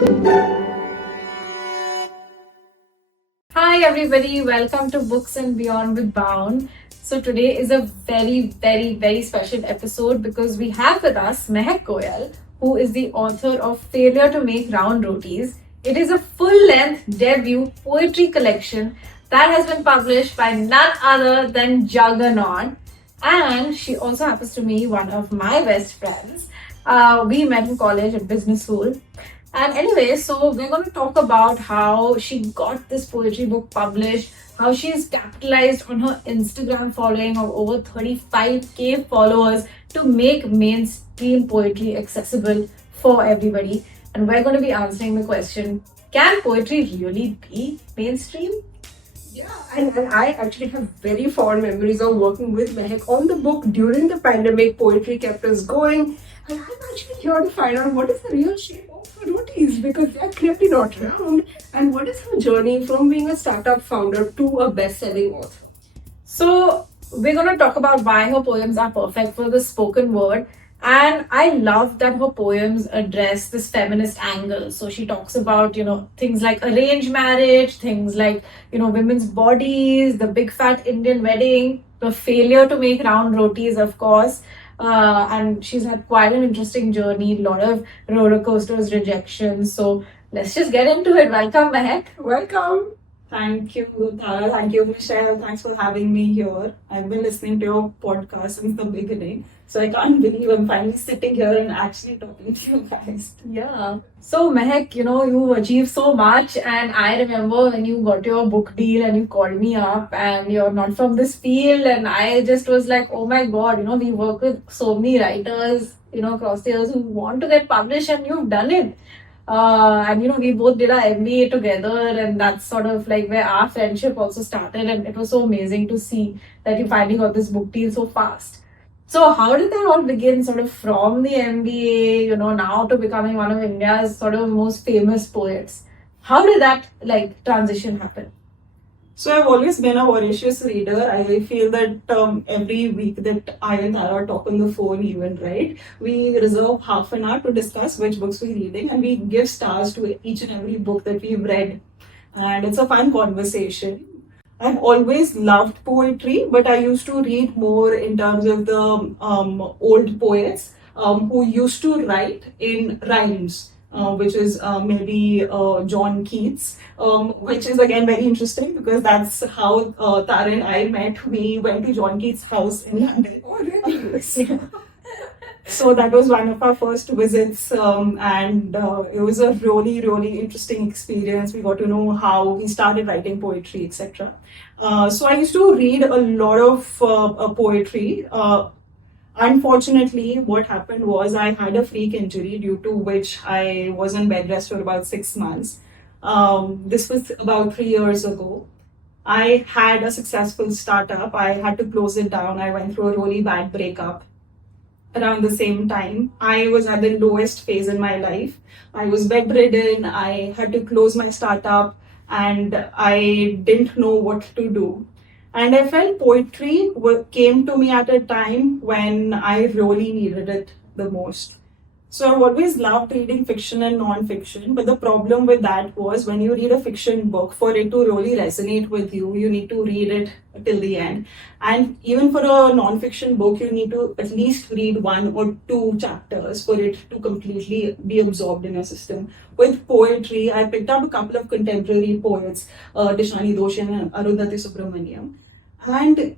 Hi everybody, welcome to Books and Beyond with Bound. So today is a very special episode because we have with us Mehak Goyal, who is the author of Failure to Make Round Rotis. It is a full-length debut poetry collection that has been published by none other than Juggernaut. And she also happens to be one of my best friends. We met in college at business school. And anyway, so we're going to talk about how she got this poetry book published, how she's capitalized on her Instagram following of over 35k followers to make mainstream poetry accessible for everybody. And we're going to be answering the question, can poetry really be mainstream? Yeah, and I actually have very fond memories of working with Mehak on the book during the pandemic. Poetry kept us going, and I'm actually here to find out what is the real shape of her rotis because they are clearly not round. And what is her journey from being a startup founder to a best-selling author? So, we're going to talk about why her poems are perfect for the spoken word. And I love that her poems address this feminist angle. So, she talks about, things like arranged marriage, things like, women's bodies, the big fat Indian wedding, the failure to make round rotis, of course. And she's had quite an interesting journey, a lot of roller coasters, rejections. So, let's just get into it. Welcome, Mehak. Welcome. Thank you, Tara. Thank you, Michelle. Thanks for having me here. I've been listening to your podcast since the beginning. So I can't believe I'm finally sitting here and actually talking to you guys. Yeah. So, Mehak, you achieved so much. And I remember when you got your book deal and you called me up and you're not from this field. And I just was like, oh my God, we work with so many writers, across the years who want to get published and you've done it. And we both did our MBA together, and that's sort of like where our friendship also started. And it was so amazing to see that you finally got this book deal so fast. So, how did that all begin? Sort of from the MBA, now to becoming one of India's sort of most famous poets. How did that transition happen? So I've always been a voracious reader. I feel that every week that I and Tara talk on the phone even, right? We reserve half an hour to discuss which books we're reading and we give stars to each and every book that we've read. And it's a fun conversation. I've always loved poetry, but I used to read more in terms of the old poets who used to write in rhymes. Which is maybe John Keats, which is again very interesting because that's how Tara and I met. We went to John Keats' house in London. Oh, really? So that was one of our first visits, and it was a really interesting experience. We got to know how he started writing poetry, etc. So I used to read a lot of poetry. Unfortunately, what happened was I had a freak injury due to which I was in bed rest for about 6 months. This was about 3 years ago. I had a successful startup. I had to close it down. I went through a really bad breakup around the same time. I was at the lowest phase in my life. I was bedridden. I had to close my startup and I didn't know what to do. And I felt poetry came to me at a time when I really needed it the most. So I've always loved reading fiction and non-fiction, but the problem with that was when you read a fiction book, for it to really resonate with you, you need to read it till the end. And even for a non-fiction book, you need to at least read 1 or 2 chapters for it to completely be absorbed in your system. With poetry, I picked up a couple of contemporary poets, Dishani Doshi and Arundhati Subramaniam. And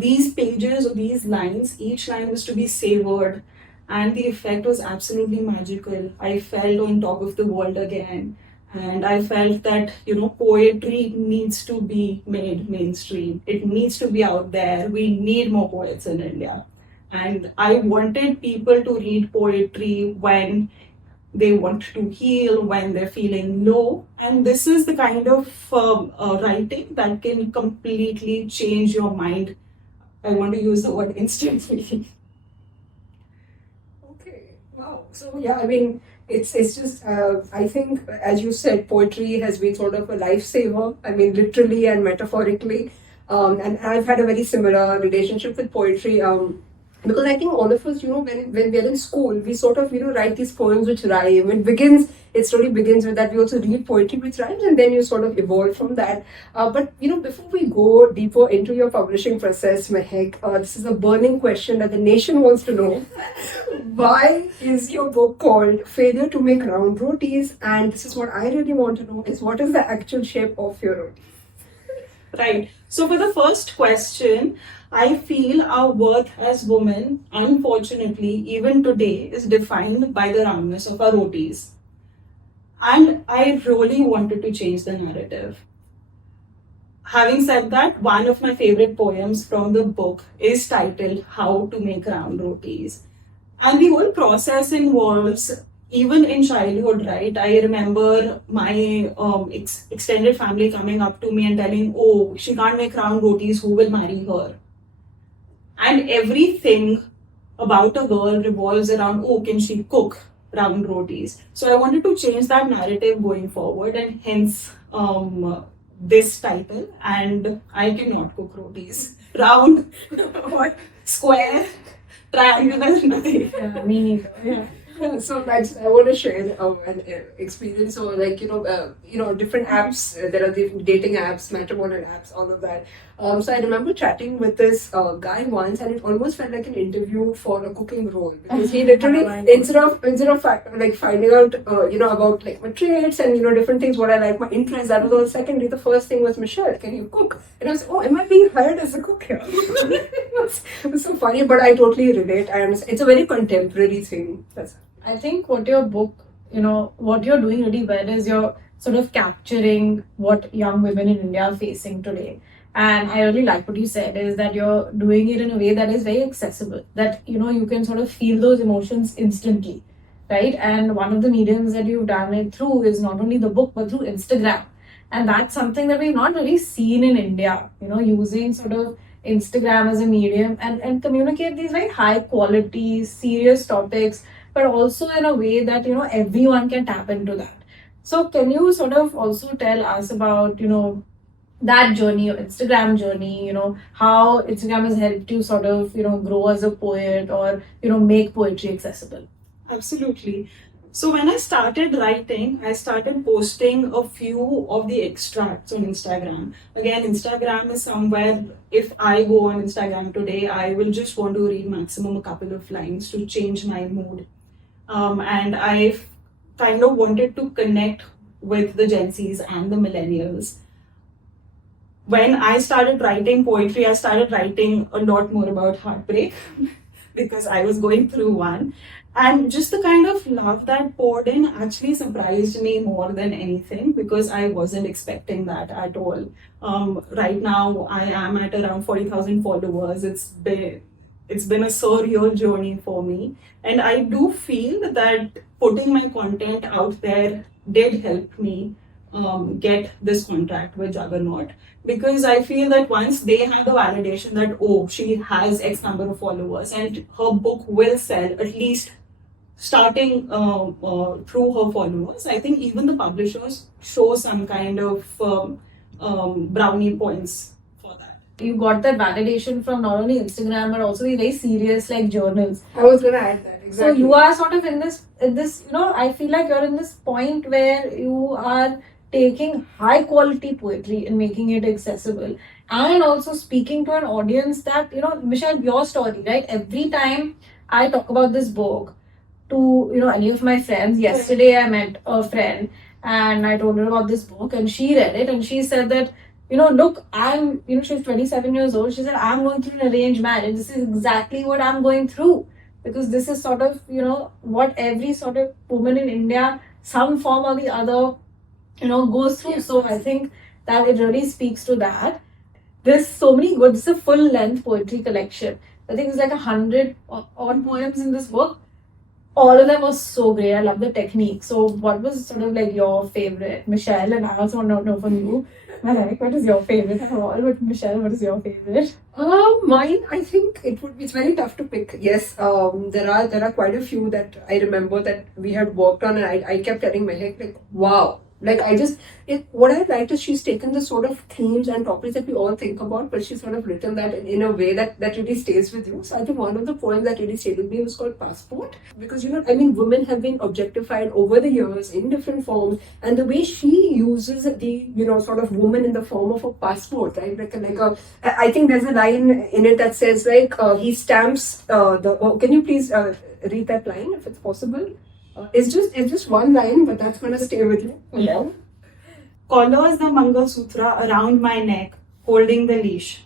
these pages or these lines, each line was to be savored, and the effect was absolutely magical. I felt on top of the world again, and I felt that poetry needs to be made mainstream. It needs to be out there. We need more poets in India, and I wanted people to read poetry when they want to heal, when they're feeling low. And this is the kind of writing that can completely change your mind. I want to use the word instantly. Okay. Wow. So yeah, I mean, it's just I think as you said, poetry has been sort of a lifesaver. I mean, literally and metaphorically. And I've had a very similar relationship with poetry. because I think all of us, when we're in school, we sort of, write these poems which rhyme. It slowly begins with that. We also read poetry which rhymes, and then you sort of evolve from that. But, before we go deeper into your publishing process, Mehak, this is a burning question that the nation wants to know. Why is your book called Failure to Make Round Rotis? And this is what I really want to know is what is the actual shape of your roti? Right. So for the first question, I feel our worth as women, unfortunately, even today, is defined by the roundness of our rotis. And I really wanted to change the narrative. Having said that, one of my favorite poems from the book is titled How to Make Round Rotis. And the whole process involves, even in childhood, right? I remember my extended family coming up to me and telling, oh, she can't make round rotis, who will marry her? And everything about a girl revolves around, oh, can she cook round rotis? So I wanted to change that narrative going forward, and hence this title. And I cannot cook rotis. Round, what? Square, triangular, nothing. Yeah, me neither. Yeah. So that's I want to share an experience. So like different apps. There are different dating apps, matrimonial apps, all of that. So I remember chatting with this guy once, and it almost felt like an interview for a cooking role because he literally instead of finding out about like my traits and different things, what I like, my interests. That was all secondary. The first thing was, Michelle, can you cook? And I was, oh, am I being hired as a cook here? It was so funny, but I totally relate. It's a very contemporary thing. I think what your book, what you're doing really well is you're sort of capturing what young women in India are facing today. And I really like what you said is that you're doing it in a way that is very accessible, that, you can sort of feel those emotions instantly, right? And one of the mediums that you've done it through is not only the book, but through Instagram. And that's something that we've not really seen in India, using sort of Instagram as a medium and communicate these very high quality, serious topics, but also in a way that everyone can tap into that. So can you sort of also tell us about that journey, your Instagram journey, how Instagram has helped you sort of grow as a poet or make poetry accessible? Absolutely. So when I started writing, I started posting a few of the extracts on Instagram. Again, Instagram is somewhere, if I go on Instagram today, I will just want to read maximum a couple of lines to change my mood. And I kind of wanted to connect with the Gen Zs and the millennials. When I started writing poetry, I started writing a lot more about heartbreak because I was going through one. And just the kind of love that poured in actually surprised me more than anything because I wasn't expecting that at all. Right now, I am at around 40,000 followers. It's been a surreal journey for me. And I do feel that putting my content out there did help me get this contract with Juggernaut. Because I feel that once they have the validation that, oh, she has X number of followers and her book will sell, at least starting through her followers, I think even the publishers show some kind of brownie points for that. You got that validation from not only Instagram but also the very serious like journals. I was gonna add that exactly. So you are sort of in this I feel like you're in this point where you are taking high quality poetry and making it accessible and also speaking to an audience that Michelle, your story, right? Every time I talk about this book to any of my friends, yesterday I met a friend and I told her about this book and she read it and she said that look, I'm she's 27 years old. She said, I'm going through an arranged marriage. This is exactly what I'm going through because this is sort of what every sort of woman in India, some form or the other goes through. So I think that it really speaks to that. There's so many good. This is a full length poetry collection. I think it's like 100 odd poems in this book. All of them were so great. I love the technique. So what was sort of like your favorite, Michelle? And I also want to know from you, Mehak, what is your favorite of all? But Michelle, what is your favorite? Mine, I think it's very tough to pick. Yes, there are quite a few that I remember that we had worked on, and I kept telling Mehak like, wow, Like what I liked is she's taken the sort of themes and topics that we all think about, but she's sort of written that in a way that really stays with you. So I think one of the poems that really stayed with me was called Passport, because I mean, women have been objectified over the years in different forms, and the way she uses the sort of woman in the form of a passport, right? I think there's a line in it that says like he stamps the. Oh, can you please read that line if it's possible? It's just one line, but that's gonna stay with you. Yeah. Collars the Mangal Sutra around my neck, holding the leash.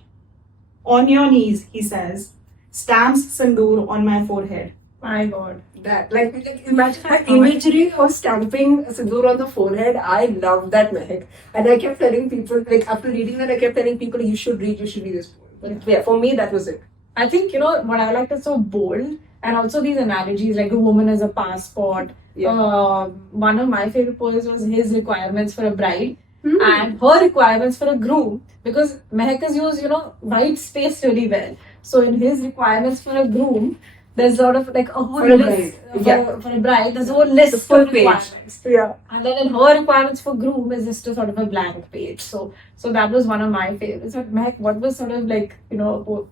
On your knees, he says, stamps sindoor on my forehead. My God. That imagine the imagery of stamping sindoor on the forehead. I love that, Mehak. And I kept telling people, like after reading that, I kept telling people you should read this poem. But yeah, for me that was it. I think, what I liked is so bold, and also these analogies like a woman as a passport. Yeah. One of my favorite poems was his requirements for a bride Hmm. and her requirements for a groom, because Mehak has used, white space really well. So in his requirements for a groom, there's sort of like a whole For a list. bride. Yeah. For a bride, there's a whole list The full of page. requirements. Yeah. And then in her requirements for groom is just a sort of a blank page. So that was one of my favorites. But Mehak, what was sort of like, a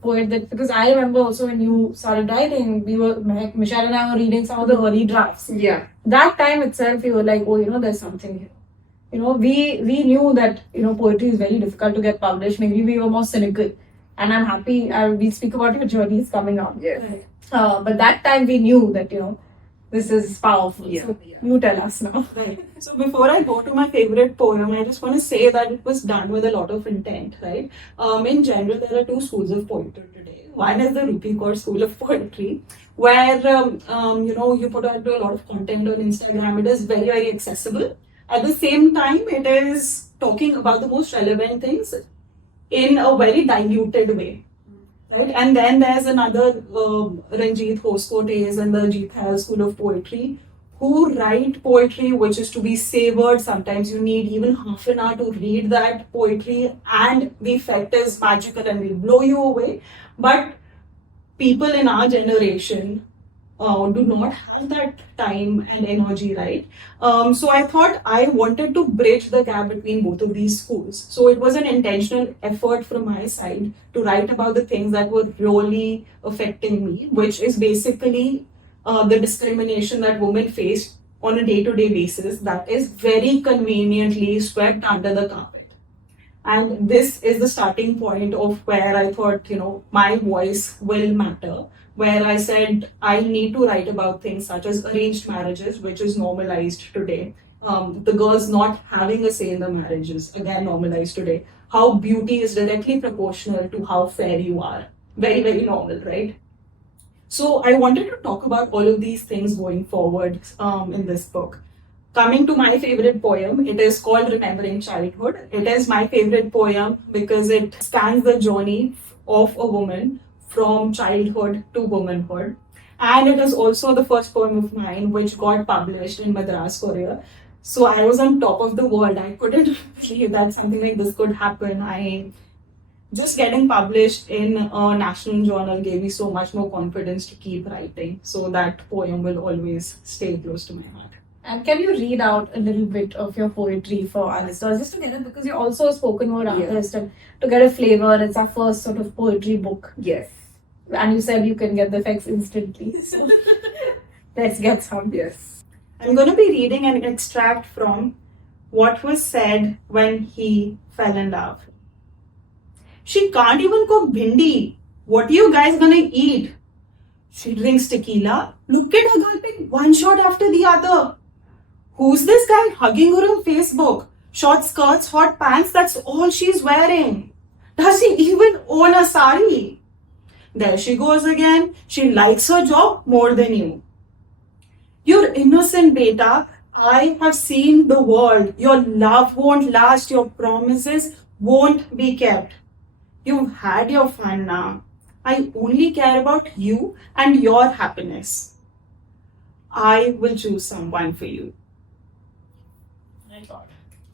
poet that, because I remember also when you started writing, Michelle and I were reading some of the early drafts. Yeah. That time itself, we were like, oh, there's something here. We knew that, poetry is very difficult to get published. Maybe we were more cynical. And I'm happy, we'll speak about your journeys coming out. Yes. But that time we knew that, this is powerful. Yeah. So you tell us now. Right. So before I go to my favorite poem, I just want to say that it was done with a lot of intent, right? In general, there are two schools of poetry today. One is the Rupi Kaur school of poetry, where you put out a lot of content on Instagram. It is very, very accessible. At the same time, it is talking about the most relevant things in a very diluted way. Right? And then there's another Ranjit Hoskotes and the Jeethal School of Poetry, who write poetry which is to be savored. Sometimes you need even half an hour to read that poetry, and the effect is magical and will blow you away. But people in our generation do not have that time and energy, right? So I thought I wanted to bridge the gap between both of these schools. So it was an intentional effort from my side to write about the things that were really affecting me, which is basically the discrimination that women face on a day-to-day basis that is very conveniently swept under the carpet. And this is the starting point of where I thought, my voice will matter, where I said I need to write about things such as arranged marriages, which is normalized today. The girls not having a say in the marriages, again normalized today. How beauty is directly proportional to how fair you are. Very, very normal, right? So I wanted to talk about all of these things going forward in this book. Coming to my favorite poem, it is called Remembering Childhood. It is my favorite poem because it spans the journey of a woman from childhood to womanhood. And it is also the first poem of mine which got published in Madras, Korea. So I was on top of the world. I couldn't believe that something like this could happen. Just getting published in a national journal gave me so much more confidence to keep writing. So that poem will always stay close to my heart. And can you read out a little bit of your poetry for our listeners, just to get it, because you're also a spoken word artist, and to get a flavor. It's our first sort of poetry book. Yes. And you said you can get the effects instantly. So let's get some. Yes. I'm going to be reading an extract from What Was Said When He Fell in Love. She can't even cook bhindi. What are you guys gonna eat? She drinks tequila. Look at her gulping one shot after the other. Who's this guy hugging her on Facebook? Short skirts, hot pants, that's all she's wearing. Does she even own a sari? There she goes again. She likes her job more than you. You're innocent, beta. I have seen the world. Your love won't last. Your promises won't be kept. You've had your fun now. I only care about you and your happiness. I will choose someone for you. My God.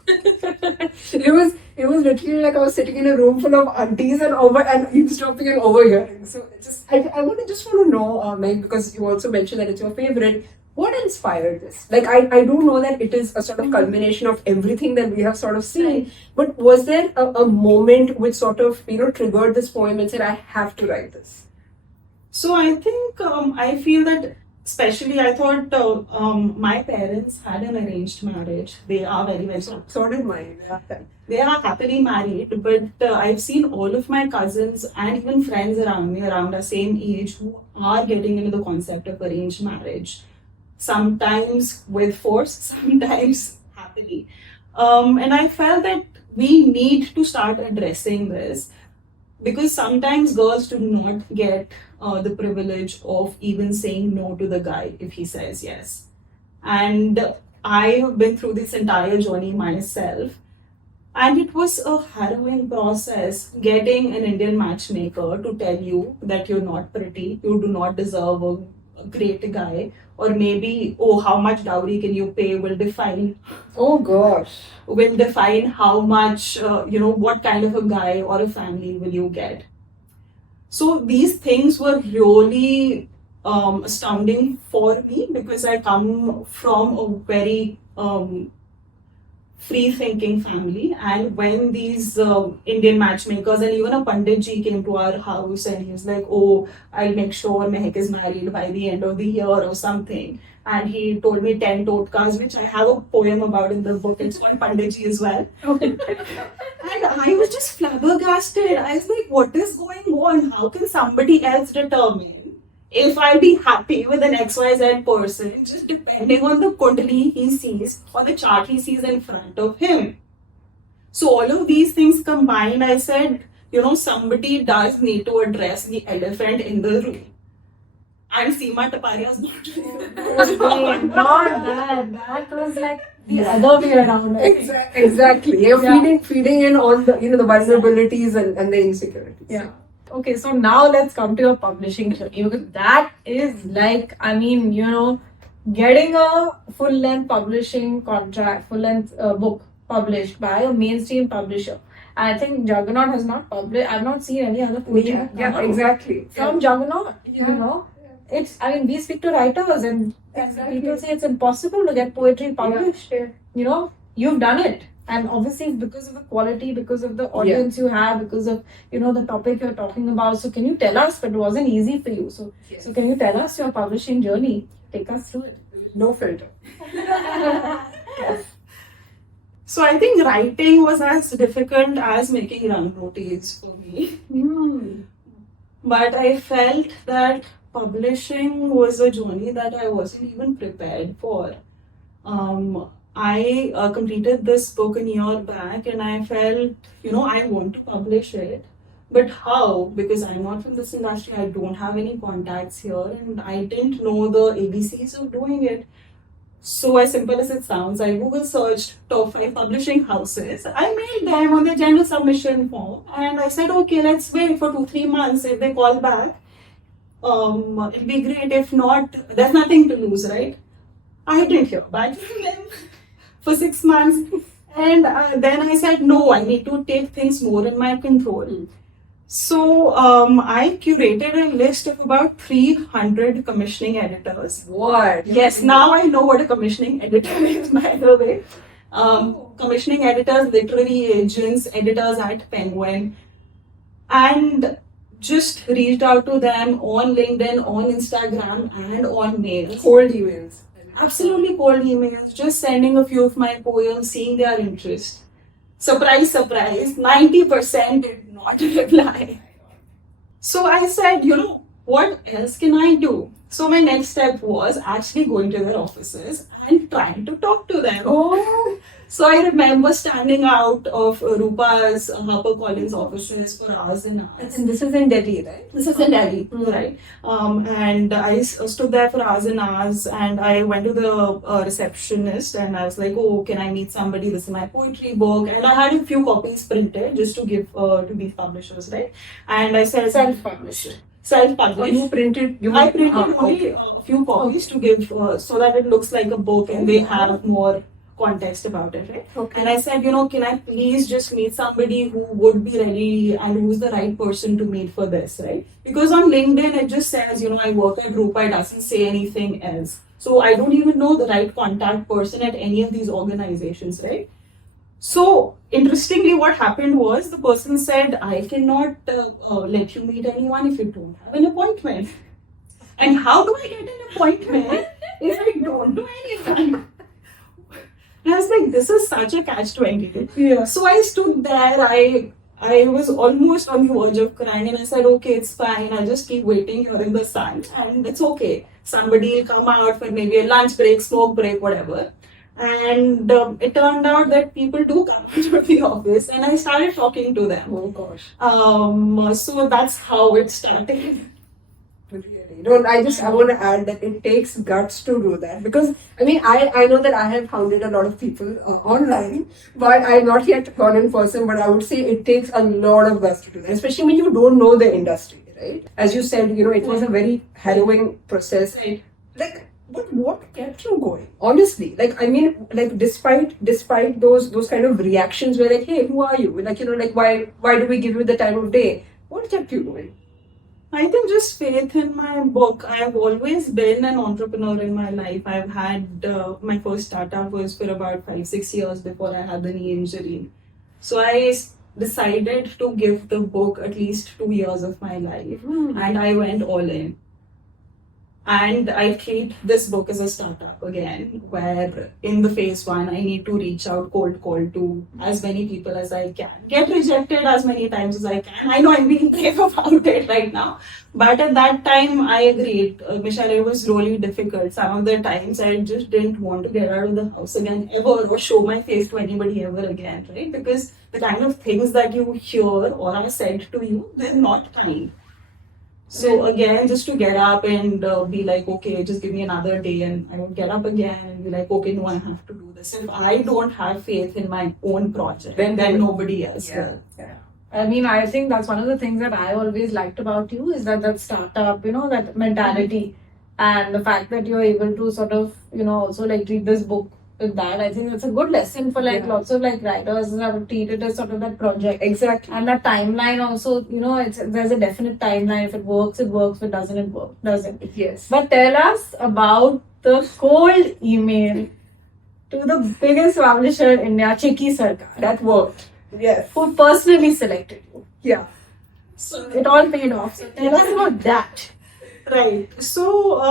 It was literally like I was sitting in a room full of aunties and eavesdropping and overhearing. So I want to know, Meg, because you also mentioned that it's your favorite. What inspired this? Like, I do know that it is a sort of culmination of everything that we have sort of seen, Right. but was there a moment which sort of, triggered this poem and said, I have to write this? So I think I feel that, especially I thought my parents had an arranged marriage. They are very very So did mine. Yeah. they are happily married, but I've seen all of my cousins and even friends around me around the same age who are getting into the concept of arranged marriage. Sometimes with force, sometimes happily. And I felt that we need to start addressing this because sometimes girls do not get the privilege of even saying no to the guy if he says yes. And I have been through this entire journey myself. And it was a harrowing process getting an Indian matchmaker to tell you that you're not pretty, you do not deserve a great guy, or maybe, oh, how much dowry can you pay Oh gosh. will define how much, what kind of a guy or a family will you get. So these things were really astounding for me because I come from a very free thinking family, and when these Indian matchmakers and even a Panditji came to our house and he was like, oh, I'll make sure Mehak is married by the end of the year or something, and he told me 10 totkas, which I have a poem about in the book. It's on Panditji as well. And I was just flabbergasted. I was like, what is going on? How can somebody else determine if I'll be happy with an XYZ person just depending on the kundali he sees or the chart he sees in front of him? So all of these things combined, I said, somebody does need to address the elephant in the room. And Seema Taparia's not Not that. That was like the other way around. I think. Exactly. You're Yeah. feeding in on the the vulnerabilities and the insecurities. Yeah. Okay, so now let's come to your publishing journey because that is like, I mean, getting a full length publishing contract, full length book published by a mainstream publisher. I think Juggernaut has not published, I've not seen any other poetry Yeah, exactly. from Juggernaut. Yeah. It's, I mean, we speak to writers and Exactly. people say it's impossible to get poetry published. Yeah. You've done it. And obviously, it's because of the quality, because of the audience you have, because of the topic you're talking about. So, can you tell us? But it wasn't easy for you. So can you tell us your publishing journey? Take us through it. No filter. So I think writing was as difficult as making round rotis for me. But I felt that publishing was a journey that I wasn't even prepared for. I completed this book a year back and I felt, I want to publish it. But how? Because I'm not from this industry, I don't have any contacts here, and I didn't know the ABCs of doing it. So as simple as it sounds, I Google searched top 5 publishing houses. I mailed them on their general submission form and I said, okay, let's wait for 2-3 months. If they call back, it'll be great. If not, there's nothing to lose, right? I didn't hear back from them for 6 months. And then I said, no, I need to take things more in my control. So I curated a list of about 300 commissioning editors. What? Yes, now I know what a commissioning editor is, by the way. Commissioning editors, literary agents, editors at Penguin. And just reached out to them on LinkedIn, on Instagram, and on mails. Cold emails. Absolutely cold emails, just sending a few of my poems, seeing their interest. Surprise, surprise, 90% did not reply. So I said, what else can I do? So my next step was actually going to their offices and trying to talk to them. Oh. So I remember standing out of Rupa's HarperCollins offices for hours and hours. And this is in Delhi, right? This is in Delhi, right? And I stood there for hours and hours, and I went to the receptionist, and I was like, "Oh, can I meet somebody? This is my poetry book." And I had a few copies printed just to give to these publishers, right? And I said, Self-published. Self-published. You printed. I printed only a few copies to give so that it looks like a book, and they have more context about it, right? Okay. And I said, can I please just meet somebody who would be ready and who's the right person to meet for this, right? Because on LinkedIn, it just says, I work at Rupa, it doesn't say anything else. So I don't even know the right contact person at any of these organizations, right? So interestingly, what happened was the person said, I cannot let you meet anyone if you don't have an appointment. And how do I get an appointment if I don't know anyone? And I was like, this is such a catch-22. Yeah. So I stood there, I was almost on the verge of crying, and I said, okay, it's fine. I'll just keep waiting here in the sun, and it's okay. Somebody will come out for maybe a lunch break, smoke break, whatever. And it turned out that people do come to the office, and I started talking to them. Oh gosh. So that's how it started. Really. No, I want to add that it takes guts to do that, because I mean I know that I have hounded a lot of people online, but I have not yet gone in person. But I would say it takes a lot of guts to do that, especially when you don't know the industry, right? As you said, it was a very harrowing process. Right. Like, but what kept you going? Honestly, like I mean, like despite those kind of reactions where like, hey, who are you? Like like why do we give you the time of day? What kept you going? I think just faith in my book. I have always been an entrepreneur in my life. I've had my first startup was for about 5-6 years before I had the knee injury. So I decided to give the book at least 2 years of my life, and I went all in. And I treat this book as a startup again, where in the phase one, I need to reach out cold call to as many people as I can. Get rejected as many times as I can. I know I'm being brave about it right now. But at that time, I agreed. Michelle, it was really difficult. Some of the times I just didn't want to get out of the house again ever, or show my face to anybody ever again, right? Because the kind of things that you hear or are said to you, they're not kind. So again, just to get up and be like, okay, just give me another day, and I would get up again and be like, okay, no, I have to do this. If I don't have faith in my own project, then nobody else will. Yeah. I mean, I think that's one of the things that I always liked about you is that startup, that mentality, and the fact that you're able to sort of, also like read this book with that. I think it's a good lesson for lots of writers. I would treat it as sort of that project. Exactly. And that timeline also, there's a definite timeline. If it works, it works. If it doesn't, it doesn't. Yes. But tell us about the cold email to the biggest publisher in India, Chiki Sarkar. That worked. Yes. Who personally selected you. Yeah. So it all paid off. So tell us about that. Right. So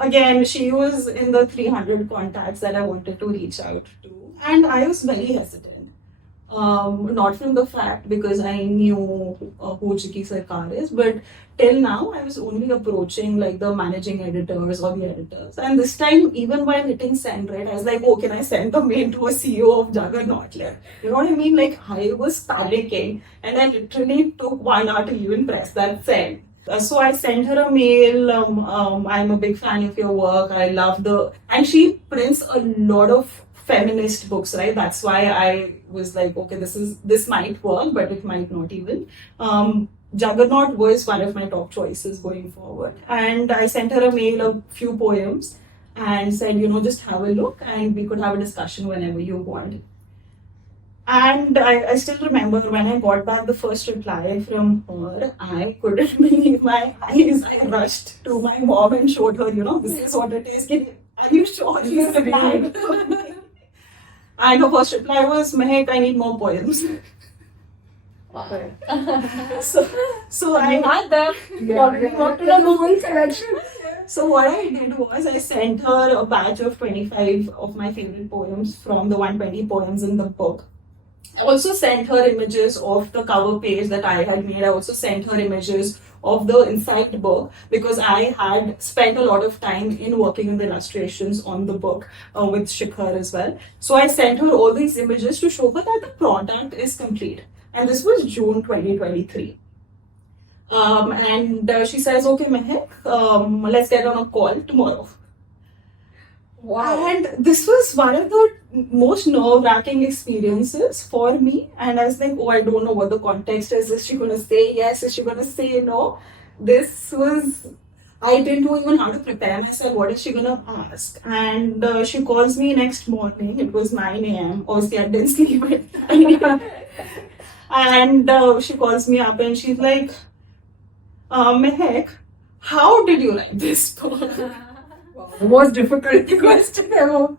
again, she was in the 300 contacts that I wanted to reach out to, and I was very hesitant. Not from the fact because I knew who Chiki Sarkar is, but till now I was only approaching the managing editors or the editors. And this time, even while hitting send, right, I was like, oh, can I send the mail to a CEO of Juggernaut? You know what I mean? I was panicking, and I literally took 1 hour to even press that send. So I sent her a mail. I'm a big fan of your work. I love and she prints a lot of feminist books, right? That's why I was like, okay, this might work, but it might not even. Juggernaut was one of my top choices going forward. And I sent her a mail of few poems and said, just have a look and we could have a discussion whenever you want. And I still remember when I got back the first reply from her, I couldn't believe my eyes. I rushed to my mom and showed her, this is what it is. Are you sure she's replied? And her first reply was, Mehak, I need more poems. Wow. So I had them. Already wanted a full collection. So what I did was I sent her a batch of 25 of my favorite poems from the 120 poems in the book. I also sent her images of the cover page that I had made. I also sent her images of the inside book because I had spent a lot of time in working in the illustrations on the book with Shikhar as well. So I sent her all these images to show her that the product is complete. And this was June 2023. And she says, okay, Mehak, let's get on a call tomorrow. Wow. And this was one of the most nerve-wracking experiences for me. And I was like, oh, I don't know what the context is. Is she going to say yes? Is she going to say no? I didn't know even how to prepare myself. What is she going to ask? And she calls me next morning. It was 9 a.m. Obviously, I didn't sleep it. And she calls me up and she's like, Mehak, how did you write this book? Wow. Most difficult question ever.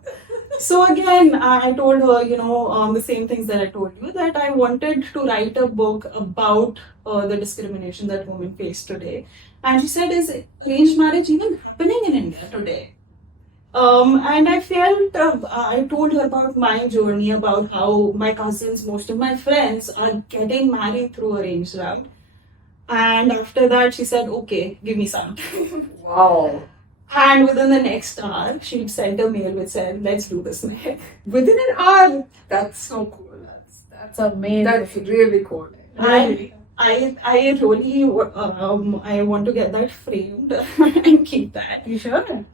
So again, I told her, the same things that I told you, that I wanted to write a book about the discrimination that women face today. And she said, is arranged marriage even happening in India today? And I felt, I told her about my journey, about how my cousins, most of my friends are getting married through arranged route. And after that, she said, okay, give me some. Wow. And within the next hour, she'd sent a mail which said, let's do this, Mehak. Within an hour. That's so cool. That's amazing. That's really cool. Really? I really I want to get that framed and keep that. You sure?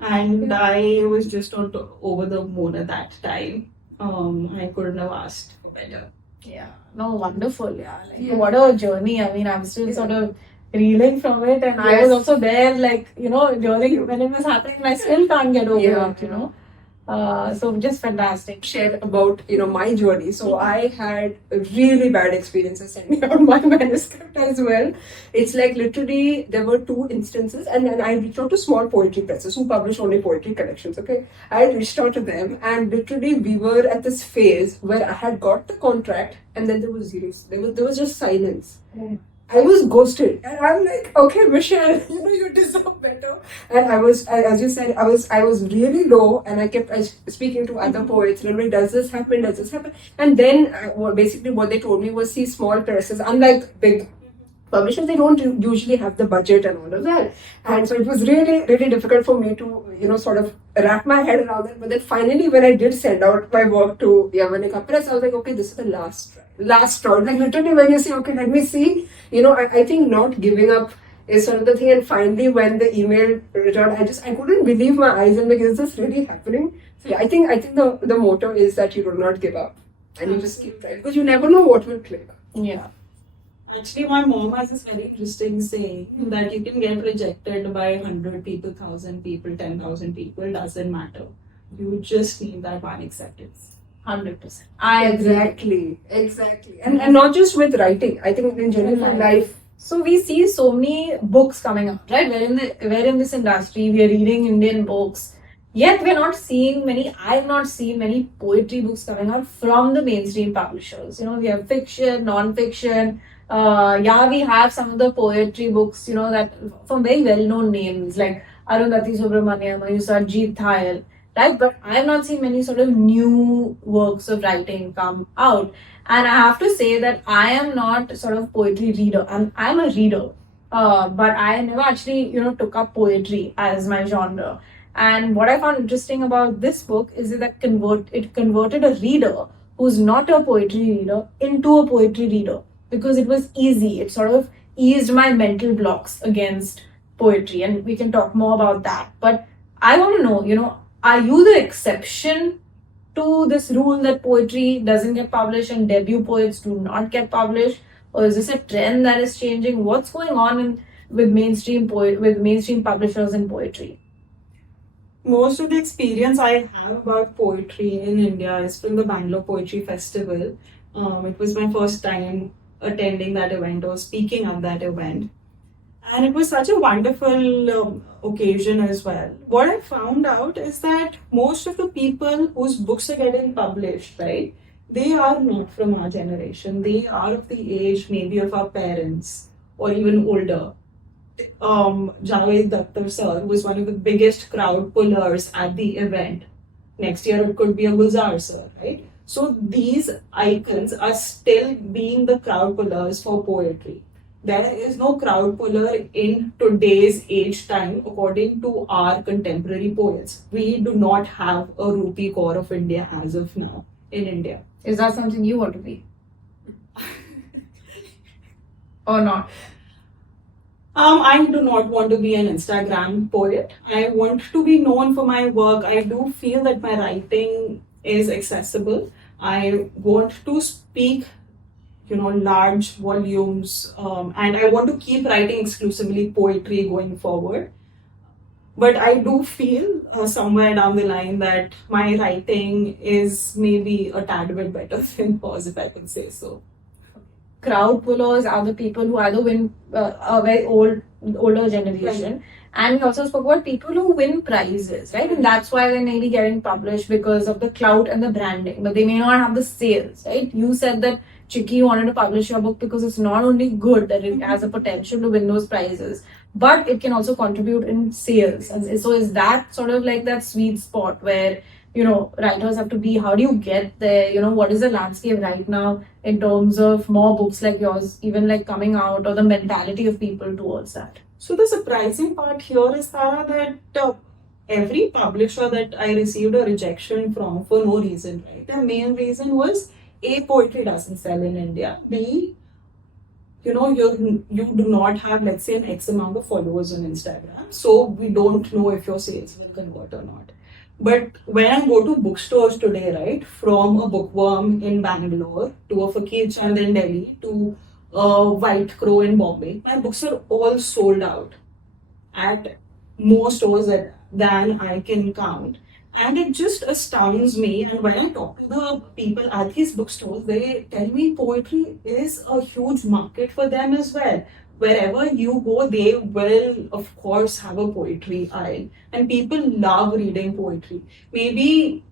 And I was just not over the moon at that time. I couldn't have asked for better. Yeah. No, wonderful. Yeah. Like, Yeah. what a journey. I mean, I'm still sort of reeling from it, and I was Yes. also there, like, during when it was happening, and I still can't get over Yeah. it. So just fantastic. Share about my journey. So I had really bad experiences sending out my manuscript as well. It's like literally there were two instances, and then I reached out to small poetry presses who publish only poetry collections. Okay, I reached out to them, and literally we were at this phase where I had got the contract, and then there was zero. There was just silence. I was ghosted, and I'm like, okay, Michelle, you deserve better. And as you said, I was really low, and I kept speaking to other poets. Really, does this happen? Does this happen? And then, basically, what they told me was, see, small presses, unlike big publishers, they don't usually have the budget and all of that. And so it was really, really difficult for me to, sort of wrap my head around that. But then finally, when I did send out my work to Yavanika Press, I was like, okay, this is the last try. Last round. Like literally when you say, okay, let me see, I think not giving up is sort of the thing. And finally, when the email returned, I couldn't believe my eyes. And like, is this really happening? So yeah, I think the motto is that you do not give up and you just keep trying, because you never know what will click. Yeah. Actually, my mom has this very interesting saying that you can get rejected by 100 people, 1,000 people, 10,000 people, doesn't matter. You just need that one acceptance. 100%. I agree. Exactly. And not just with writing. I think in general in life. So we see so many books coming out, right? We're in this industry, we are reading Indian books. Yet we're not seeing many, I've not seen many poetry books coming out from the mainstream publishers. We have fiction, non-fiction. We have some of the poetry books, that from very well-known names like Arundhati Subramaniam, Jeet Thayal. Right, but I have not seen many sort of new works of writing come out, and I have to say that I am not sort of poetry reader. I'm a reader, but I never actually took up poetry as my genre. And what I found interesting about this book is that it converted a reader who's not a poetry reader into a poetry reader, because it was easy. It sort of eased my mental blocks against poetry, and we can talk more about that. But I want to know, are you the exception to this rule that poetry doesn't get published and debut poets do not get published? Or is this a trend that is changing? What's going on with mainstream publishers in poetry? Most of the experience I have about poetry in India is from the Bangalore Poetry Festival. It was my first time attending that event or speaking at that event. And it was such a wonderful occasion as well. What I found out is that most of the people whose books are getting published, right, they are not from our generation. They are of the age maybe of our parents or even older. Javed Dakhtar sir, who was one of the biggest crowd pullers at the event. Next year it could be a Gulzar sir, right? So these icons are still being the crowd pullers for poetry. There is no crowd puller in today's age time according to our contemporary poets. We do not have a Rupi Kaur of India as of now in India. Is that something you want to be? Or not? I do not want to be an Instagram poet. I want to be known for my work. I do feel that my writing is accessible. I want to speak large volumes, and I want to keep writing exclusively poetry going forward. But I do feel somewhere down the line that my writing is maybe a tad bit better than hers, if I can say so. Crowd pullers are the people who either win a very older generation, And we also spoke about people who win prizes, right? And that's why they may be getting published because of the clout and the branding, but they may not have the sales, right? You said that Chicky, you wanted to publish your book because it's not only good that it has a potential to win those prizes, but it can also contribute in sales. And so is that sort of like that sweet spot where, writers have to be, how do you get there? What is the landscape right now in terms of more books like yours, even like coming out, or the mentality of people towards that? So the surprising part here is, Tara, that every publisher that I received a rejection from for no reason, right? The main reason was A, poetry doesn't sell in India. B, you do not have, let's say, an X amount of followers on Instagram, so we don't know if your sales will convert or not. But when I go to bookstores today, right, from a Bookworm in Bangalore to a Fakir Chand in Delhi to a White Crow in Bombay, my books are all sold out at more stores than I can count. And it just astounds me. And when I talk to the people at these bookstores, they tell me poetry is a huge market for them as well. Wherever you go, they will, of course, have a poetry aisle. And people love reading poetry. Maybe,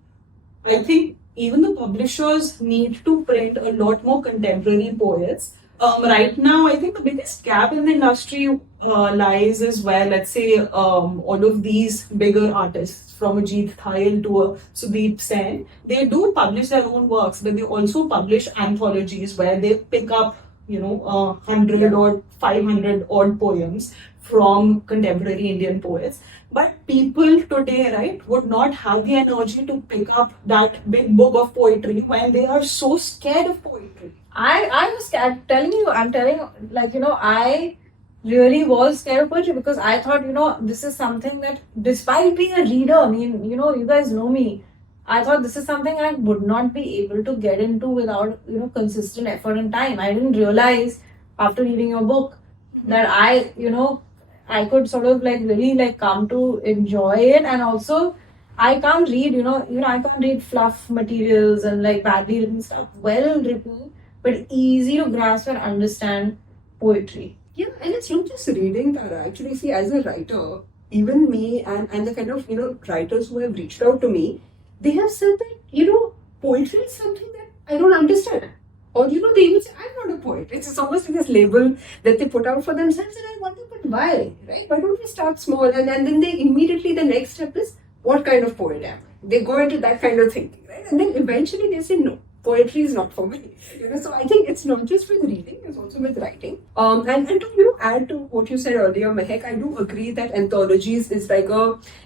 I think, even the publishers need to print a lot more contemporary poets. Right now, I think the biggest gap in the industry lies is where, let's say, all of these bigger artists, from Ajit Thayil to Sudeep Sen, they do publish their own works, but they also publish anthologies where they pick up, 100 or 500 odd poems from contemporary Indian poets. But people today, right, would not have the energy to pick up that big book of poetry when they are so scared of poetry. I was scared, telling you, I'm telling, like, I really was scared of poetry because I thought, this is something that, despite being a reader, I mean, you guys know me, I thought this is something I would not be able to get into without, consistent effort and time. I didn't realize after reading your book that I could sort of like really like come to enjoy it. And also, I can't read, I can't read fluff materials and like badly written stuff. Well written, but easy to grasp and understand poetry. Yeah, and it's not just reading, Tara. Actually, see, as a writer, even me and the kind of, writers who have reached out to me, they have said that, poetry is something that I don't understand. Or, they even say, I'm not a poet. It's almost like this label that they put out for themselves. And I wonder, but why, right? Why don't we start small? And then they immediately, the next step is, what kind of poet am I? They go into that kind of thinking, right? And then eventually they say, no, poetry is not for me. So I think it's not just with reading, it's also with writing. And to add to what you said earlier, Mehak, I do agree that anthologies is like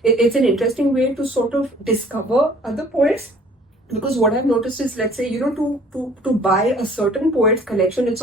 it's an interesting way to sort of discover other poets. Because what I've noticed is, let's say, to buy a certain poet's collection, it's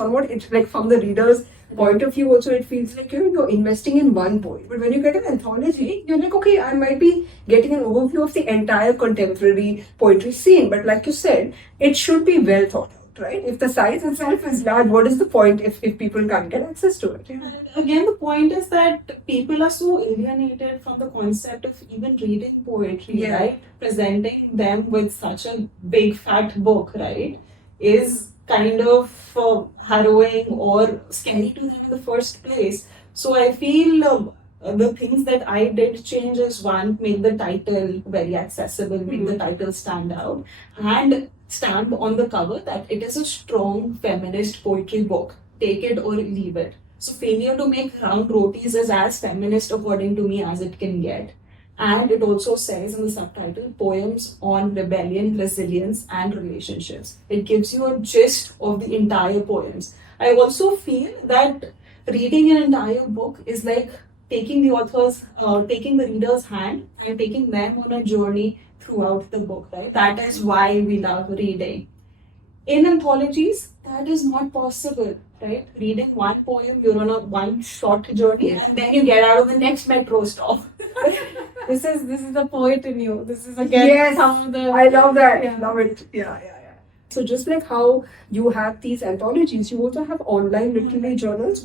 like from the reader's point of view also, it feels like, you're investing in one poet. But when you get an anthology, you're like, okay, I might be getting an overview of the entire contemporary poetry scene. But like you said, it should be well thought out, right? If the size itself is large, what is the point if people can't get access to it? And again, the point is that people are so alienated from the concept of even reading poetry, right? Presenting them with such a big fat book, right, is kind of harrowing or scary to them in the first place. So I feel the things that I did change is, one, make the title very accessible, make the title stand out, and stamp on the cover that it is a strong feminist poetry book. Take it or leave it. So failure to make round rotis is as feminist, according to me, as it can get. And it also says in the subtitle, poems on rebellion, resilience, and relationships. It gives you a gist of the entire poems. I also feel that reading an entire book is like taking taking the reader's hand and taking them on a journey throughout the book, right? That is why we love reading. In anthologies, that is not possible, right? Reading one poem, you're on a one short journey, and then you get out of the next metro stop. This is the poet in you. This is again some of the. I love that. Yeah. Love it. Yeah. So just like how you have these anthologies, you also have online literary journals,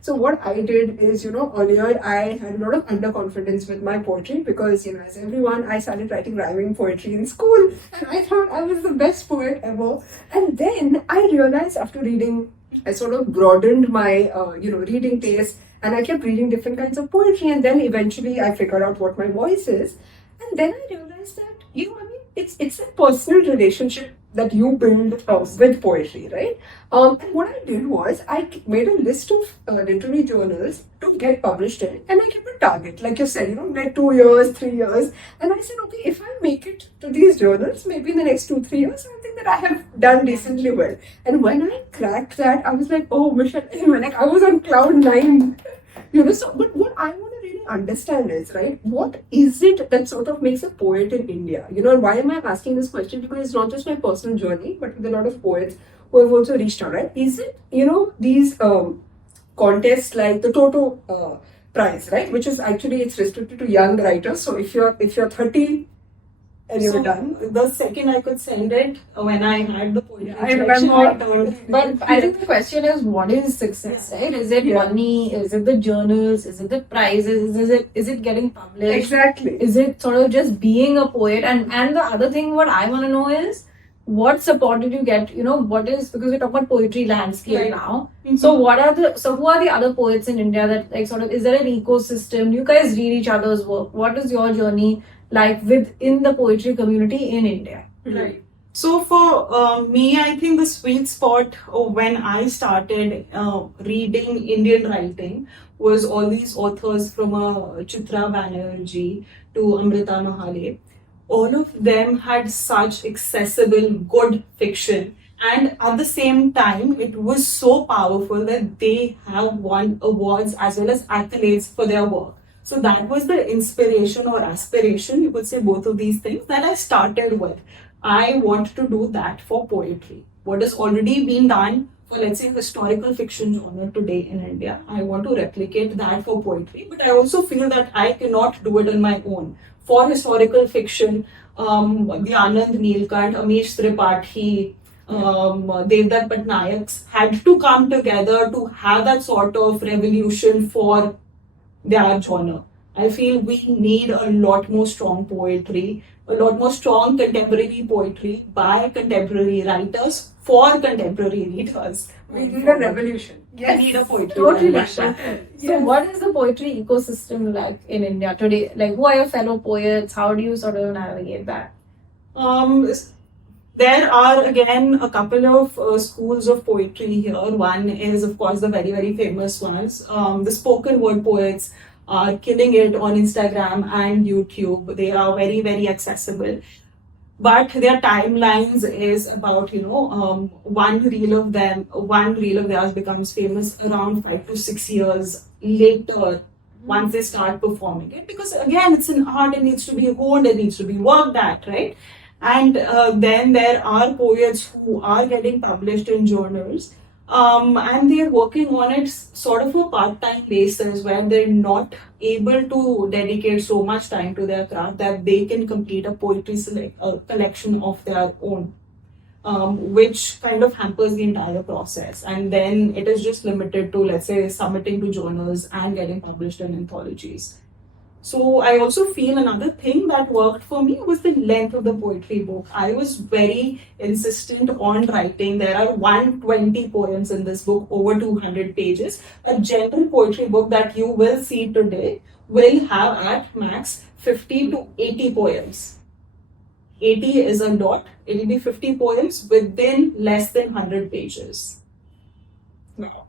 so what I did is, earlier I had a lot of underconfidence with my poetry because, as everyone, I started writing rhyming poetry in school and I thought I was the best poet ever. And then I realized after reading, I sort of broadened my, reading taste. And I kept reading different kinds of poetry, and then eventually I figured out what my voice is. And then I realized that, I mean, it's a personal relationship that you build with poetry, right? And what I did was made a list of literary journals to get published in, and I kept a target, like you said, like 2 years, 3 years, and I said, okay, if I make it to these journals, maybe in the next 2, 3 years, I think that I have done decently well. And when I cracked that, I was like, oh, Michelle, like I was on cloud nine. So, but what I want to really understand is, right, what is it that sort of makes a poet in India? And why am I asking this question? Because it's not just my personal journey, but with a lot of poets who have also reached out, right? Is it, these contests like the Toto prize, right? Which is actually, it's restricted to young writers. So if you're 30 and you're done. The second I could send it, when I had the poetry I collection, remember. I told. But I think the question is, what is success, right? Is it money? Is it the journals? Is it the prizes? Is it getting published? Exactly. Is it sort of just being a poet? And the other thing, what I want to know is, what support did you get? What is, because we're talking about poetry landscape Right. now. Mhm. So who are the other poets in India that, like, sort of, is there an ecosystem? Do you guys read each other's work? What is your journey like within the poetry community in India? Right. So for me, I think the sweet spot when I started reading Indian writing was all these authors from Chitra Banerjee to Amrita Mahale. All of them had such accessible, good fiction. And at the same time, it was so powerful that they have won awards as well as accolades for their work. So that was the inspiration or aspiration, you could say both of these things, that I started with. I want to do that for poetry. What has already been done for, let's say, historical fiction genre today in India, I want to replicate that for poetry. But I also feel that I cannot do it on my own. For historical fiction, the Anand Neelkant, Amish Tripathi, Devdutt Patnayaks had to come together to have that sort of revolution for their genre. I feel we need a lot more strong poetry, a lot more strong contemporary poetry by contemporary writers for contemporary readers. We need a revolution. We need a poetry Totally, revolution. Masha. So what is the poetry ecosystem like in India today? Like, who are your fellow poets? How do you sort of navigate that? There are again a couple of schools of poetry here. One is, of course, the very, very famous ones. The spoken word poets are killing it on Instagram and YouTube. They are very, very accessible. But their timelines is about, one reel of theirs becomes famous around 5 to 6 years later once they start performing it. Because again, it's an art, it needs to be honed, it needs to be worked at, right? And then there are poets who are getting published in journals, and they're working on it sort of a part-time basis where they're not able to dedicate so much time to their craft that they can complete a poetry collection of their own, which kind of hampers the entire process. And then it is just limited to, let's say, submitting to journals and getting published in anthologies. So I also feel another thing that worked for me was the length of the poetry book. I was very insistent on writing. There are 120 poems in this book, over 200 pages. A general poetry book that you will see today will have at max 50 to 80 poems. 80 is a lot. It will be 50 poems within less than 100 pages. Wow.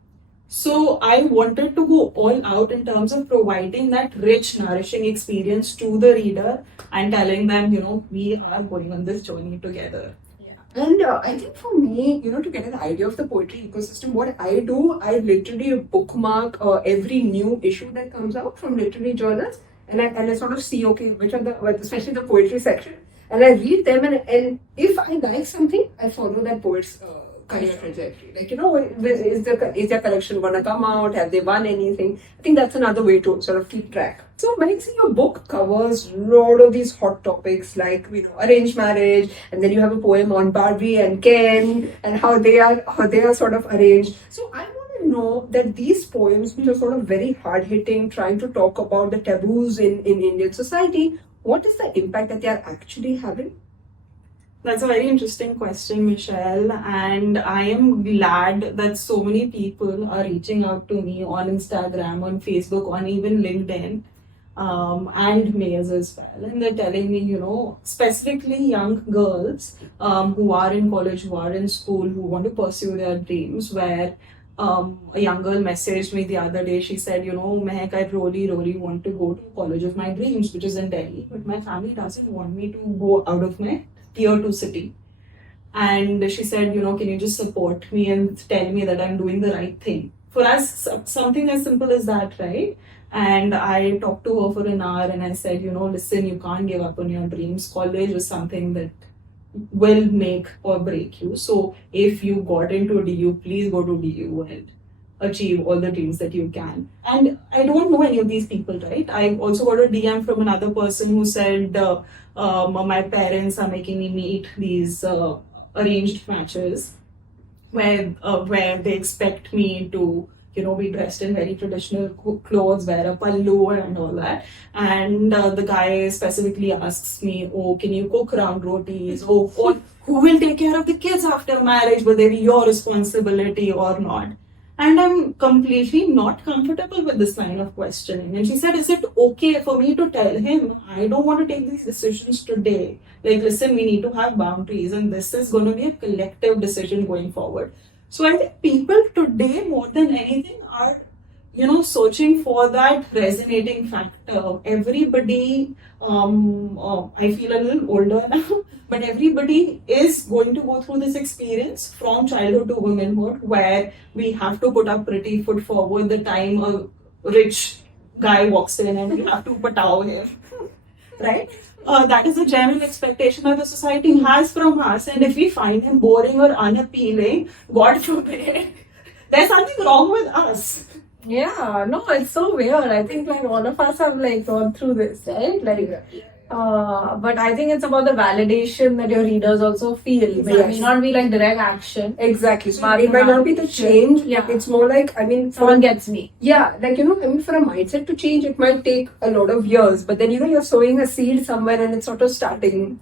So I wanted to go all out in terms of providing that rich, nourishing experience to the reader and telling them, we are going on this journey together. And I think for me, to get an idea of the poetry ecosystem, what I do, I literally bookmark every new issue that comes out from literary journals, and I sort of see, okay, which are especially the poetry section, and I read them, and if I like something, I follow that poet's career trajectory. Like, is their collection gonna come out? Have they won anything? I think that's another way to sort of keep track. So, Mehak, your book covers a lot of these hot topics like, arranged marriage, and then you have a poem on Barbie and Ken and how they are sort of arranged. So, I want to know that these poems, which are sort of very hard hitting, trying to talk about the taboos in Indian society, what is the impact that they are actually having? That's a very interesting question, Michelle. And I am glad that so many people are reaching out to me on Instagram, on Facebook, on even LinkedIn, and males as well. And they're telling me, specifically young girls who are in college, who are in school, who want to pursue their dreams, where a young girl messaged me the other day. She said, Mehak, I really, really want to go to college of my dreams, which is in Delhi, but my family doesn't want me to go out of my tier 2 city. And she said, can you just support me and tell me that I'm doing the right thing? For us, something as simple as that, right? And I talked to her for an hour and I said, listen, you can't give up on your dreams. College is something that will make or break you. So if you got into DU, please go to DU and achieve all the dreams that you can. And I don't know any of these people, right? I also got a DM from another person who said, my parents are making me meet these arranged matches where they expect me to be dressed in very traditional clothes, wear a pallu and all that. And the guy specifically asks me, oh, can you cook round rotis? Oh, who will take care of the kids after marriage? Will they be your responsibility or not? And I'm completely not comfortable with this line of questioning. And she said, is it okay for me to tell him, I don't want to take these decisions today? Like, listen, we need to have boundaries, and this is going to be a collective decision going forward. So I think people today, more than anything, are searching for that resonating factor. Everybody, I feel a little older now, but everybody is going to go through this experience from childhood to womanhood, where we have to put our pretty foot forward the time a rich guy walks in and we have to patao him, right? That is a general expectation that the society has from us, and if we find him boring or unappealing, God forbid, there's something wrong with us. Yeah, no, it's so weird. I think like all of us have like gone through this, right? Like, but I think it's about the validation that your readers also feel. It may not be like direct action. Exactly. So But it might not be the change. Yeah. It's more like, Someone gets me. yeah, like, for a mindset to change, it might take a lot of years. But then, you're sowing a seed somewhere and it's sort of starting.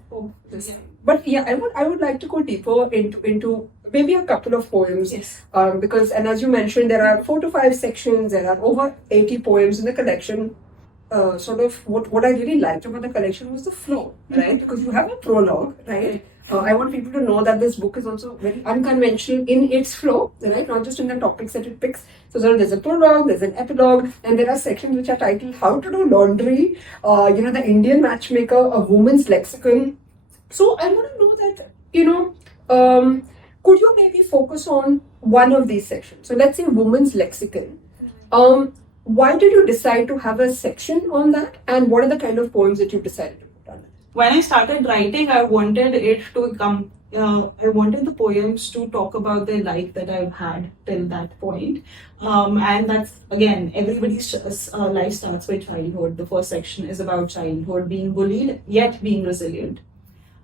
But yeah, I would like to go deeper into maybe a couple of poems. Yes. Because, and as you mentioned, there are 4 to 5 sections. There are over 80 poems in the collection. Sort of what I really liked about the collection was the flow, right? Because you have a prologue, right? I want people to know that this book is also very unconventional in its flow, right? Not just in the topics that it picks. So there's a prologue, there's an epilogue, and there are sections which are titled How to Do Laundry, the Indian Matchmaker, A Woman's Lexicon. So I want to know that, could you maybe focus on one of these sections? So let's say Woman's Lexicon. Why did you decide to have a section on that, and what are the kind of poems that you decided to put on it? When I started writing, I wanted it to come. I wanted the poems to talk about the life that I've had till that point, and that's again everybody's life starts with childhood. The first section is about childhood, being bullied yet being resilient.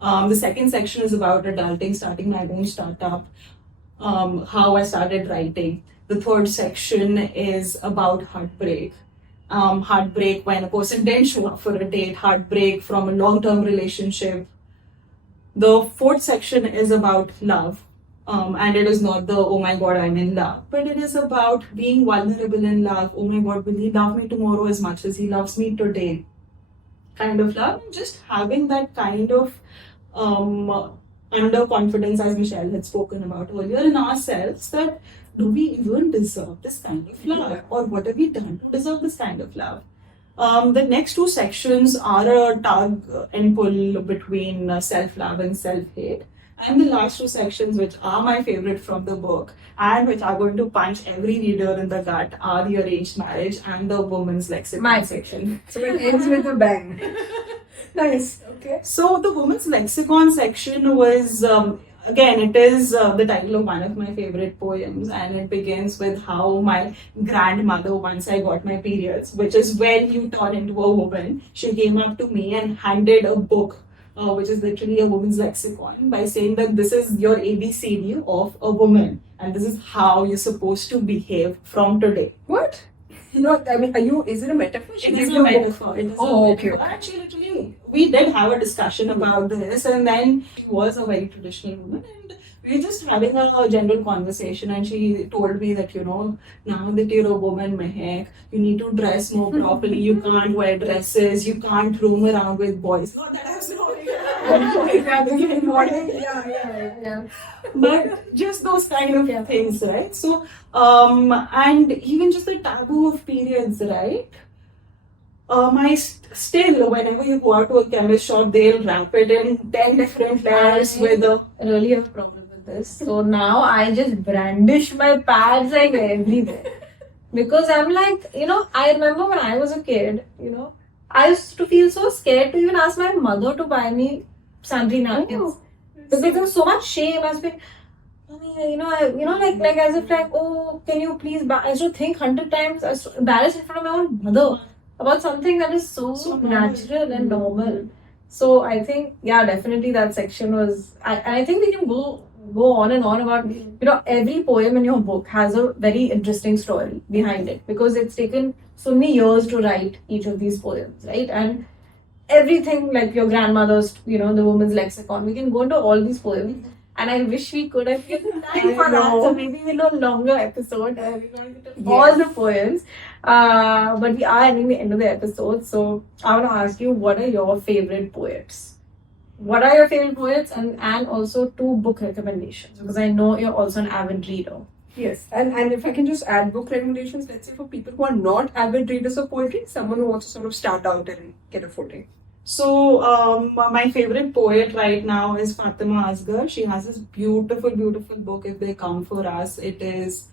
The second section is about adulting, starting my own startup, how I started writing. The third section is about heartbreak. Heartbreak when a person didn't show up for a date, heartbreak from a long-term relationship. The fourth section is about love. And it is not the, oh my God, I'm in love. But it is about being vulnerable in love. Oh my God, will he love me tomorrow as much as he loves me today? Kind of love. And just having that kind of underconfidence, as Michelle had spoken about earlier, in ourselves, that do we even deserve this kind of love? Or what have we done to deserve this kind of love? The next 2 sections are a tug and pull between self-love and self-hate. And the last 2 sections, which are my favorite from the book and which are going to punch every reader in the gut, are the arranged marriage and the woman's lexicon. My section. So it ends with a bang. Nice. Okay. So the woman's lexicon section was, again, it is the title of one of my favorite poems, and it begins with how my grandmother, once I got my periods, which is when you turn into a woman, she came up to me and handed a book, which is literally a woman's lexicon, by saying that this is your ABCD of a woman, and this is how you're supposed to behave from today. What? No, I mean, is it a metaphor? She It is gives a you book. metaphor. It is Oh, a okay. metaphor. Actually, literally, we did have a discussion about this, and then she was a very traditional woman, and we were just having a general conversation. And she told me that, now that you're a woman, Mehak, you need to dress more properly. You can't wear dresses. You can't roam around with boys. Not that I was Yeah. but just those kind of things, right? So, and even just the taboo of periods, right? Still, whenever you go out to a chemist shop, they'll wrap it in 10 different layers with a. I really have a problem with this. So now I just brandish my pads like everywhere. Because I'm like, I remember when I was a kid, I used to feel so scared to even ask my mother to buy me sanitary napkins. Because there was so much shame. I was like, Mommy, like as if like, oh, can you please buy? I used to think 100 times. I was so embarrassed in front of my own mother about something that is so natural and normal. So I think, yeah, definitely that section was. I think we can go on and on about every poem in your book has a very interesting story behind it because it's taken so many years to write each of these poems, right? And everything like your grandmother's, the woman's lexicon. We can go into all these poems. And I wish we could have given time for that. So maybe we'll do a longer episode. We're going to get all the poems. But we are ending the end of the episode. So I want to ask you, what are your favorite poets? What are your favorite poets? And also 2 book recommendations. Because I know you're also an avid reader. Yes, and if I can just add book recommendations, let's say for people who are not avid readers of poetry, someone who wants to sort of start out and get a footing. So, my favorite poet right now is Fatima Asghar. She has this beautiful, beautiful book, If They Come For Us. It is,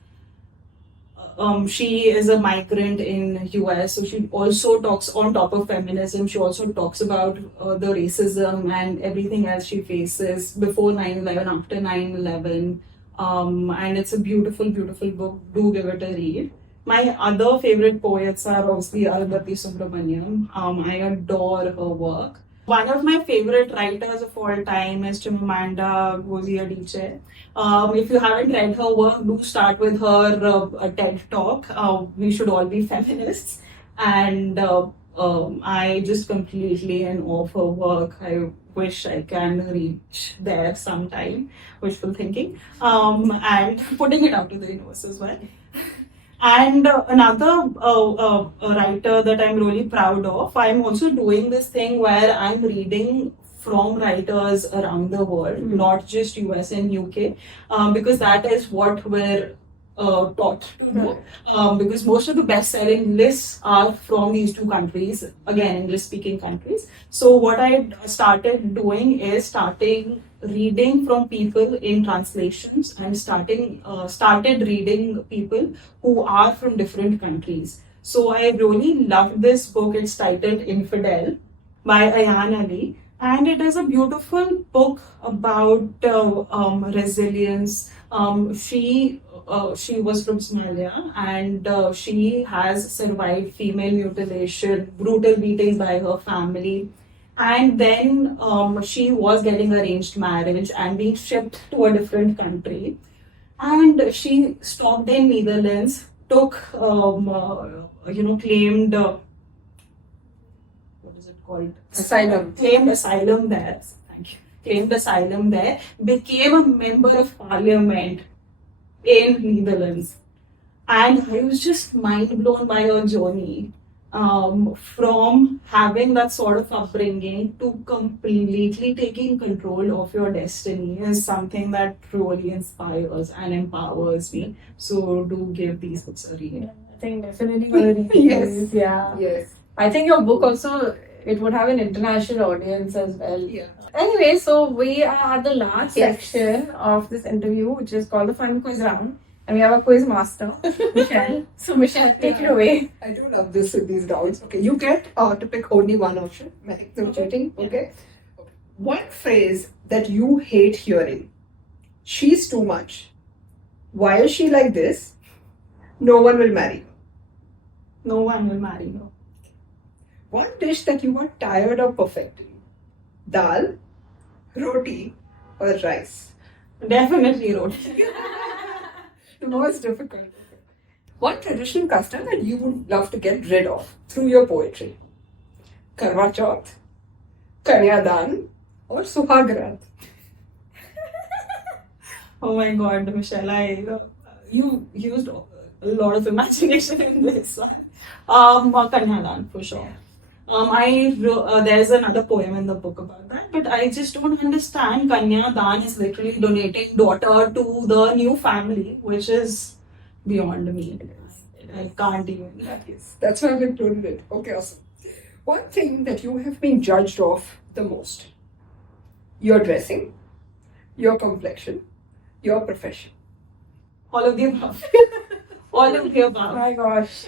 she is a migrant in US, so she also talks on top of feminism. She also talks about the racism and everything else she faces before 9/11, after 9/11. And it's a beautiful, beautiful book. Do give it a read. My other favorite poets are obviously Arundhati Subramaniam. I adore her work. One of my favorite writers of all time is Chimamanda Ngozi Adichie. If you haven't read her work, do start with her TED Talk. We should all be feminists. And I just completely in awe of her work. I wish I can reach there sometime, wishful thinking, and putting it out to the universe as well. And another writer that I'm really proud of, I'm also doing this thing where I'm reading from writers around the world, not just US and UK, because that is what we're taught to do. Because most of the best-selling lists are from these 2 countries, again, English-speaking countries. So what I started doing is reading from people in translations and started reading people who are from different countries. So I really loved this book. It's titled Infidel by Ayan Ali, and it is a beautiful book about resilience. She was from Somalia, and she has survived female mutilation, brutal beatings by her family. And then she was getting arranged marriage and being shipped to a different country. And she stopped in Netherlands, took, claimed, what is it called? Asylum. Claimed asylum there. Thank you. Claimed asylum there, became a member of parliament in Netherlands. And I was just mind blown by her journey. From having that sort of upbringing to completely taking control of your destiny is something that really inspires and empowers me. So do give these books a read. I think definitely going to read Yes. these. Yeah. Yes. I think your book also, it would have an international audience as well. Yeah. Anyway, so we are at the last Yes. section of this interview, which is called the Fun Quiz Round. And we have a quiz master, Michelle. So Michelle, take it away. I do love this with these rounds. Okay, you get to pick only one option. Mehak, no cheating. Okay. One phrase that you hate hearing. She's too much. Why is she like this? No one will marry her. No one will marry her. One dish that you are tired of perfecting. Dal, roti, or rice. Definitely roti. The most difficult. one traditional custom that you would love to get rid of through your poetry. Karwa Chauth, Kanyadan, or Suhagrat. Oh my God, Michelle, you used a lot of imagination in this one. Kanyadan for sure. There's another poem in the book about that, but I just don't understand. Kanya Dan is literally donating daughter to the new family, which is beyond me. I can't even. Yes, that's why I've included it. Okay, awesome. One thing that you have been judged of the most: your dressing, your complexion, your profession. All of the above. All of the above. my gosh.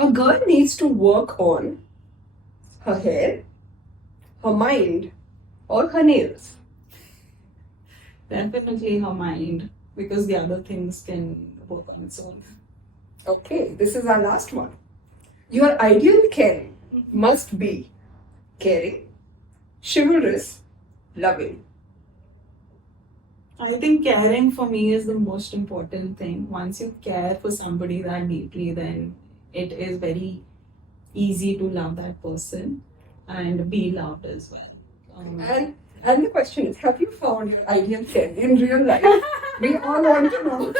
A girl needs to work on her hair, her mind, or her nails. Definitely her mind, because the other things can work on its own. Okay, this is our last one. Your ideal caring must be caring, chivalrous, loving. I think caring for me is the most important thing. Once you care for somebody that deeply, then it is very easy to love that person and be loved as well. And the question is, have you found your ideal friend in real life? We all want to know.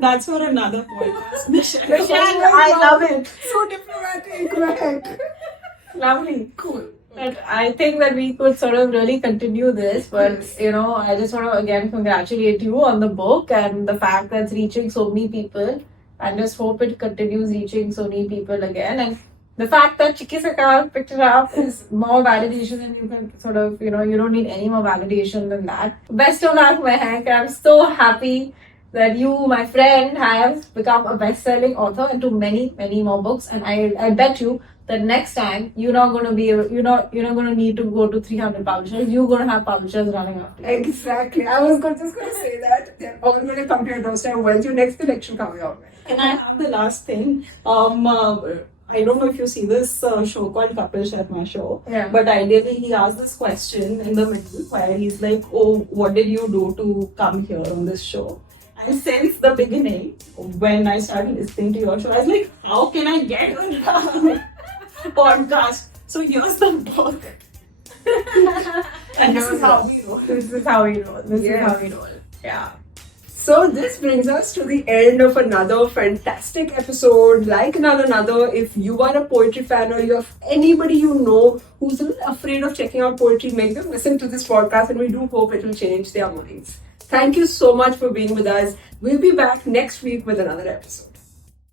That's for another podcast. Michelle, Oh my I God. love it. So diplomatic, Mehak. Lovely. Cool. But I think that we could sort of really continue this, but I just want to again congratulate you on the book and the fact that it's reaching so many people, and just hope it continues reaching so many people again. And the fact that Chiki Sakar picked it up is more validation, and you can sort of, you don't need any more validation than that. Best of luck, Mehak. I'm so happy that you, my friend, have become a best-selling author into many, many more books. And I bet you that next time you're not going to need to go to 300 publishers. You're going to have publishers running after you. Exactly. I was just going to say that. They're all going to come to your doorstep. When's your next collection coming out? And I have the last thing. I don't know if you see this show called Kapil Sharma Show, Yeah. but ideally he asked this question in the middle where he's like, "Oh, what did you do to come here on this show?" And since the beginning, when I started listening to your show, I was like, "How can I get on the podcast?" So here's the book, and this is how we roll. This is how we roll. This Yes. is how we roll. Yeah. So this brings us to the end of another fantastic episode. Like another, if you are a poetry fan or you have anybody you know who's a little afraid of checking out poetry, make them listen to this podcast, and we do hope it will change their minds. Thank you so much for being with us. We'll be back next week with another episode.